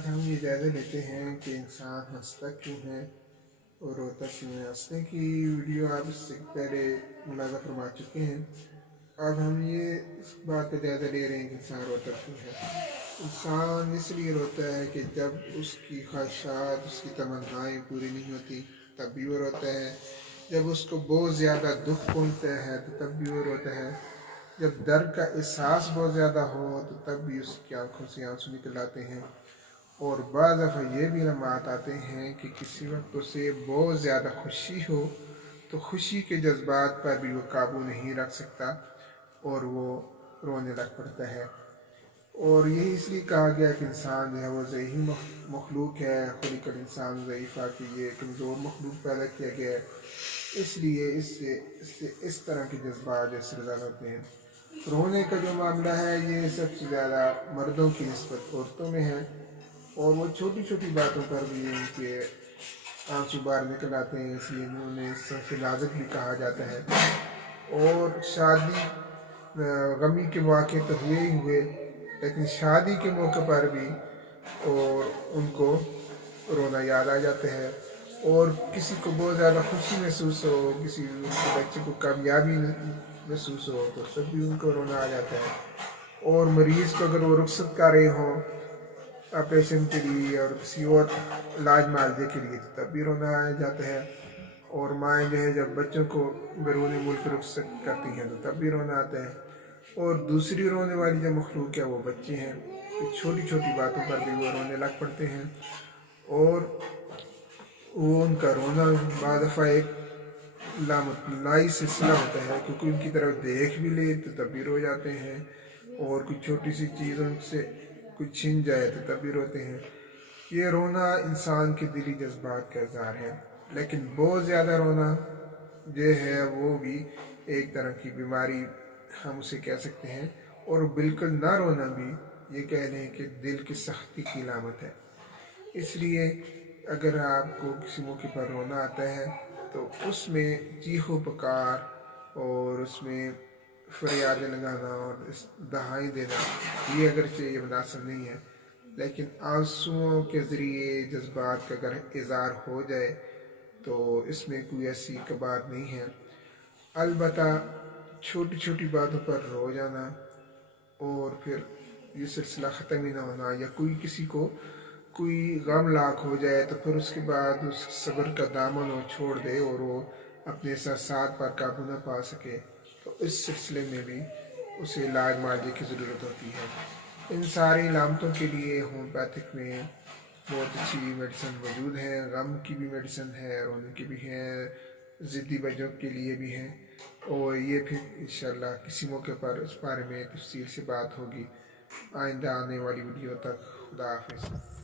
آج ہم یہ جائزہ لیتے ہیں کہ انسان ہنستا کیوں ہے اور روتا کیوں ہے۔ ہنسنے کی ویڈیو آپ اس سے پہلے ملاحظہ فرما چکے ہیں۔ اب ہم یہ اس بات کا جائزہ لے رہے ہیں کہ انسان روتا کیوں ہے۔ انسان اس لیے روتا ہے کہ جب اس کی خواہشات، اس کی تمنائیں پوری نہیں ہوتی تب بھی وہ روتا ہے۔ جب اس کو بہت زیادہ دکھ پہنچتا ہے تو تب بھی وہ روتا ہے۔ جب درد کا احساس بہت زیادہ ہو تو تب بھی اس کی آنکھوں سے آنسو نکل آتے ہیں۔ اور بعض دفعہ یہ بھی لمحات آتے ہیں کہ کسی وقت اسے بہت زیادہ خوشی ہو تو خوشی کے جذبات پر بھی وہ قابو نہیں رکھ سکتا اور وہ رونے لگ پڑتا ہے۔ اور یہی اس لیے کہا گیا کہ انسان جو ہے وہ ضعیف مخلوق ہے، خلق الانسان ضعیفہ، کہ یہ کمزور مخلوق پیدا کیا گیا ہے، اس لیے اس سے اس طرح کے جذبات جیسے ظاہر ہوتے ہیں۔ رونے کا جو معاملہ ہے یہ سب سے زیادہ مردوں کی نسبت عورتوں میں ہے، اور وہ چھوٹی چھوٹی باتوں پر بھی ان کے آنسو باہر نکل آتے ہیں، اس لیے انہیں صنف نازک بھی کہا جاتا ہے۔ اور شادی غمی کے واقع تو ہوئے ہی ہوئے، لیکن شادی کے موقع پر بھی اور ان کو رونا یاد آ جاتا ہے۔ اور کسی کو بہت زیادہ خوشی محسوس ہو، کسی ان کے بچے کو کامیابی محسوس ہو تو تب بھی ان کو رونا آ جاتا ہے۔ اور مریض کو اگر وہ رخصت کر رہے ہوں آپریشن کے لیے اور کسی اور علاج معالجے کے لیے تو تب بھی رونا آ جاتا ہے۔ اور مائیں جو ہے جب بچوں کو بیرون ملک رخصت کرتی ہیں تو تب بھی رونا آتا ہے۔ اور دوسری رونے والی جو مخلوق ہے وہ بچے ہیں، چھوٹی چھوٹی باتوں پر بھی وہ رونے لگ پڑتے ہیں، اور وہ ان کا رونا بعض دفعہ ایک لامتناہی سلسلہ ہوتا ہے، کیونکہ ان کی طرف دیکھ بھی لے تو تب بھی رو جاتے ہیں، اور کوئی چھوٹی سی چیز ان سے کچھ چھن جائے تو تب بھی روتے ہیں۔ یہ رونا انسان کے دلی جذبات کا اظہار ہے، لیکن بہت زیادہ رونا جو ہے وہ بھی ایک طرح کی بیماری ہم اسے کہہ سکتے ہیں، اور بالکل نہ رونا بھی یہ کہہ لیں کہ دل کی سختی کی علامت ہے۔ اس لیے اگر آپ کو کسی موقع پر رونا آتا ہے تو اس میں چیخ و پکار اور اس میں فریادیں لگانا اور دہائیں دینا یہ اگرچہ یہ مناسب نہیں ہے، لیکن آنسوؤں کے ذریعے جذبات کا اگر اظہار ہو جائے تو اس میں کوئی ایسی بات نہیں ہے۔ البتہ چھوٹی چھوٹی باتوں پر رو جانا اور پھر یہ سلسلہ ختم ہی نہ ہونا، یا کسی کو کوئی غم لاحق ہو جائے تو پھر اس کے بعد اس صبر کا دامن وہ چھوڑ دے اور وہ اپنے احساسات پر قابو نہ پا سکے تو اس سلسلے میں بھی اسے علاج معالجے کی ضرورت ہوتی ہے۔ ان ساری علامتوں کے لیے ہومیوپیتھک میں بہت اچھی میڈیسن موجود ہیں، غم کی بھی میڈیسن ہے، رونے کی بھی ہیں، ضدی بچوں کے لیے بھی ہیں، اور یہ پھر انشاءاللہ کسی موقع پر اس بارے میں تفصیل سے بات ہوگی۔ آئندہ آنے والی ویڈیو تک خدا حافظ۔